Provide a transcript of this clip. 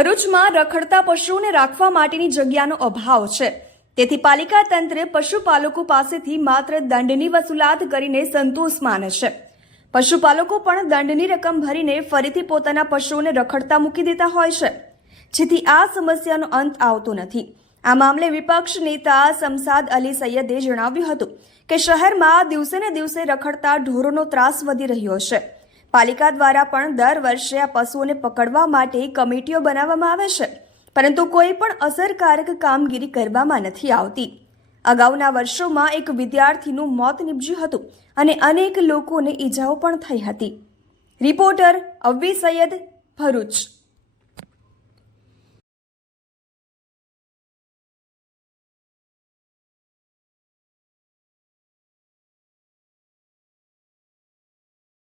ભરૂચમાં રખડતા પશુઓને રાખવા માટેની જગ્યાનો અભાવ છે. તેથી પાલિકા તંત્રે પશુપાલકો પાસેથી માત્ર દંડની વસૂલાત કરીને સંતોષ માને છે. પશુપાલકો પણ દંડની રકમ ભરીને ફરીથી પોતાના પશુઓને રખડતા મૂકી દેતા હોય છે. જેથી આ સમસ્યાનો અંત આવતો નથી. આ મામલે વિપક્ષ નેતા સમસાદ અલી સૈયદે જણાવ્યું હતું કે શહેરમાં દિવસે ને દિવસે રખડતા ઢોરોનો ત્રાસ વધી રહ્યો છે. પાલિકા દ્વારા પણ દર વર્ષે આ પશુઓને પકડવા માટે કમિટીઓ બનાવવામાં આવે છે. પરંતુ કોઈ પણ અસરકારક કામગીરી કરવામાં નથી આવતી. અગાઉના વર્ષોમાં એક વિદ્યાર્થીનું મોત નીપજ્યું હતું અને અનેક લોકોને ઈજાઓ પણ થઈ હતી. રિપોર્ટર અવ્વી સૈયદ ભરૂચ.